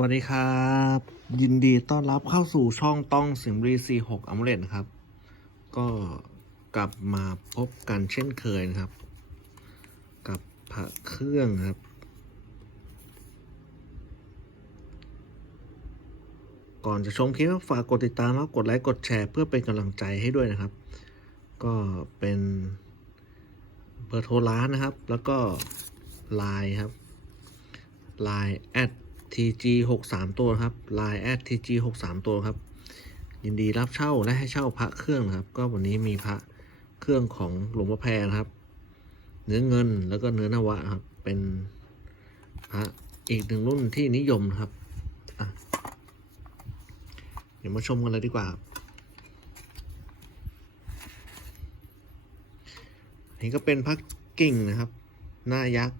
วัสดีครับ ยินดีต้อนรับเข้าสู่ช่องต้องสิงห์บุรี46อัมเลตนครับ ก็กลับมาพบกันเช่นเคยนะครับ กับพระเครื่องครับ ก่อนจะชมคลิปฝากกดติดตามแล้วกดไลค์กดแชร์ เพื่อเป็นกำลังใจให้ด้วยนะครับ ก็เป็นเบอร์โทรร้านนะครับ แล้วก็ไลน์ครับ Line at tg 6 3ตัวครับ Line at tg 6 3ตัวครับ ยินดีรับเช่าและให้เช่าพระเครื่องครับ ก็วันนี้มีพระเครื่องของหลวงพ่อแพรนครับ เนื้อเงินแล้วก็เนื้อนวะครับ เป็นพระอีกหนึ่งรุ่นที่นิยมครับอะเดี๋ยวมาชมกันเลยดีกว่าครับอันนี้ก็เป็นพระกิ่งนะครับ หน้ายักษ์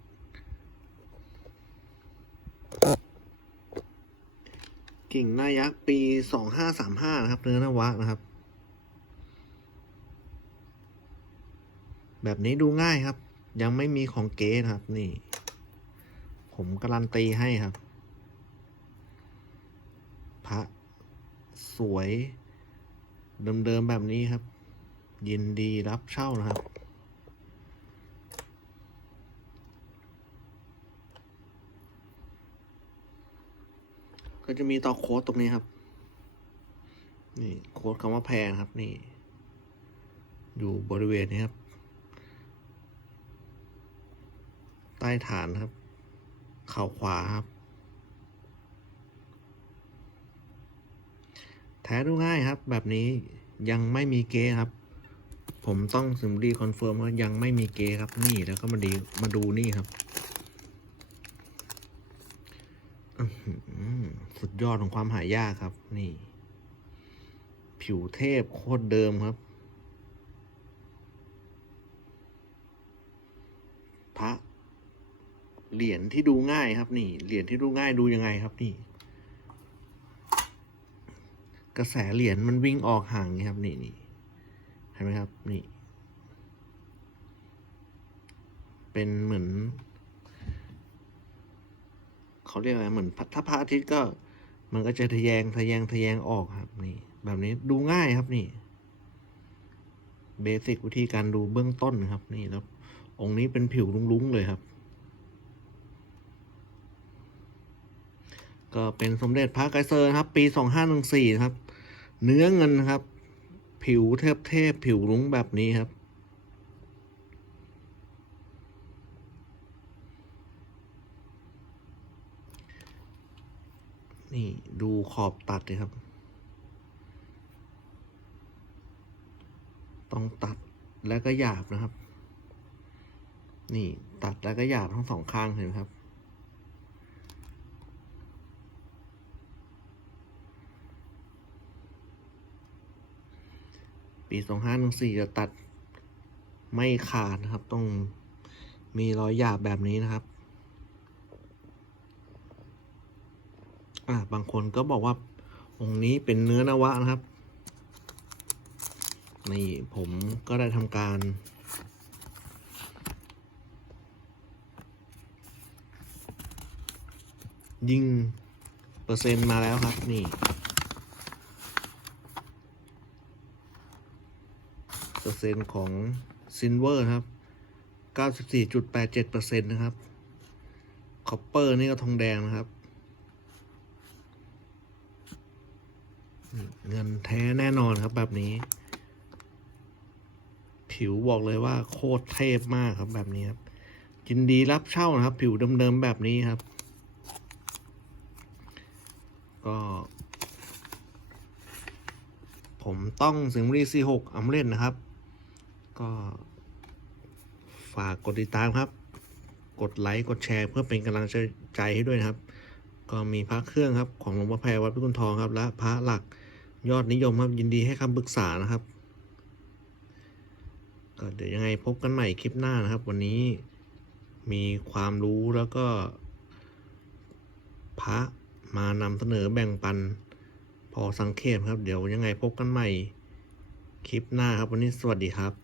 กิ่งหน้ายักษ์ปี สองห้าสามห้านะครับ เนื้อนวะนะครับ แบบนี้ดูง่ายครับ ยังไม่มีของเก๋นะครับ นี่ ผมการันตีให้ครับ พระสวย เดิมๆแบบนี้ครับ ยินดีรับเช่านะครับก็จะมีต่อโค้ดตรงนี้ครับ นี่โค้ดคำว่าแพงครับนี่ อยู่บริเวณนี้ครับ ใต้ฐานครับ เข่าขวาครับ แท้ดูง่ายครับ แบบนี้ยังไม่มีเก๊ครับ ผมต้องสิมรีคอนเฟิร์มว่ายังไม่มีเก๊ครับนี่แล้วก็มาดีมาดูนี่ครับสุดยอดของความหายากครับ นี่ ผิวเทพโคตรเดิมครับ พระเหรียญที่ดูง่ายครับนี่ เหรียญที่ดูง่ายดูยังไงครับนี่ กระแสเหรียญมันวิ่งออกห่างครับนี่นี่เห็นไหมครับนี่ เป็นเหมือนเขาเรียกอะไรเหมือนถ้าพระอาทิตย์ก็มันก็จะทะแยงทะแยงทะแยงออกครับนี่ แบบนี้ดูง่ายครับนี่เบสิกวิธีการดูเบื้องต้นนะครับ นี่แล้วองค์นี้เป็นผิวลุ้งๆเลยครับ ก็เป็นสมเด็จพระไกรเซอร์ครับ ปีสองห้าหนึ่งสี่ครับ เนื้อเงินครับ ผิวเทพเทพผิวลุ้งแบบนี้ครับนี่ดูขอบตัดเลยครับ ต้องตัดแล้วก็หยาบนะครับ นี่ตัดแล้วก็หยาบทั้งสองข้างเห็นไหมครับ ปีสองห้าหนึ่งสี่จะตัดไม่ขาดนะครับ ต้องมีรอยหยาบแบบนี้นะครับ อ่าบางคนก็บอกว่าองค์นี้เป็นเนื้อนวะนะครับ นี่ผมก็ได้ทำการยิงเปอร์เซ็นต์มาแล้วครับนี่ เปอร์เซ็นต์ของซินเวอร์ครับ 94.87%นะครับ คอปเปอร์นี่ก็ทองแดงนะครับ เงินแท้แน่นอนครับแบบนี้ ผิวบอกเลยว่าโคตรเทพมากครับแบบนี้ครับยินดีรับเช่านะครับ ผิวเดิมๆแบบนี้ครับ ก็ ผมต้องสิงห์บุรีซีหกอำเล่นนะครับ ก็ฝากกดติดตามครับ กดไลค์กดแชร์เพื่อเป็นกำลังใจให้ด้วยนะครับ ก็มีพระเครื่องครับ ของหลวงพ่อแพรวัดพิกุลทองครับ และพระหลักยอดนิยมครับยินดีให้คำปรึกษานะครับ ก็เดี๋ยวยังไงพบกันใหม่คลิปหน้านะครับ วันนี้มีความรู้แล้วก็ พระมานำเสนอแบ่งปัน พอสังเขตครับ เดี๋ยวยังไงพบกันใหม่คลิปหน้าครับ วันนี้สวัสดีครับ